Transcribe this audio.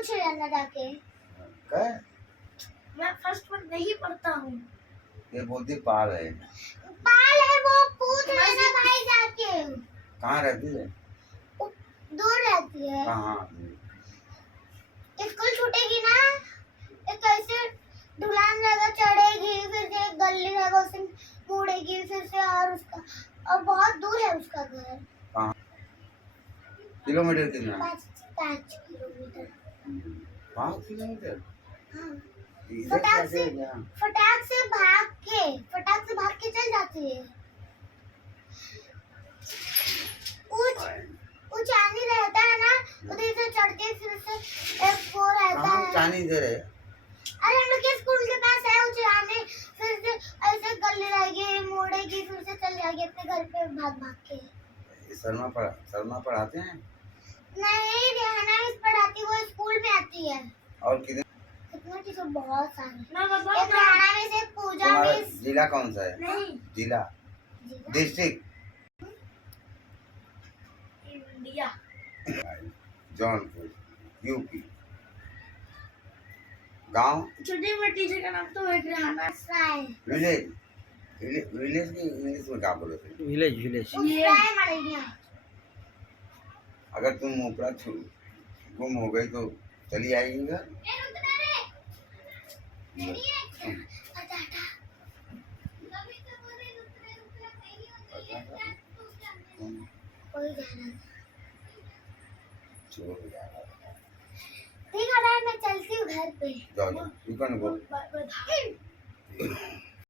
पूछ लेना जाके। क्या? मैं फर्स्ट में नहीं पढ़ता हूँ। ये बोलती पाल है। पाल है वो, पूछ लेना भाई जाके। कहाँ रहती है? दूर रहती है। कहाँ? स्कूल छूटेगी ना, एक ऐसे ढुलान जगह चढ़ेगी, फिर से एक गली रहेगा उससे मुड़ेगी, फिर से और उसका, और बहुत दूर है उसका घर। कहाँ? किलोमीटर कितना? 5 किलोमीटर। 5 किलोमीटर? हाँ। इधर कैसे है क्या? फटाक से भाग के चल जाती है। वो चांदी रहता है ना, उधर से चढ़ के फिर से एक वो रहता है। चांदी इधर है? अरे हम लोग के स्कूल के पास है वो चांदी, फिर से ऐसे गली रहेगी, मुड़ेगी, फिर से चल जाएगी अपने घर पे भाग के। शर्मा पढ़ाते हैं? नहीं, रेहाना मिस पढ़ाती, वो स्कूल में आती है। और कितने टीचर? बहुत सारे। एक रेहाना मिस, एक पूजा मिस। जिला कौन सा है? नहीं, जिला डिस्ट्रिक्ट इंडिया, जौनपुर यूपी। गांव? छोटी मोटी टीचर का नाम तो है रेहाना है। विलेज विलेज की इंग्लिश में क्या बोलते हैं? विलेज। अगर तुम मोपरा गुम हो गई तो चली आएगी घर? ठीक है भाई, मैं चलती हूँ घर पे। जाओ, you can go.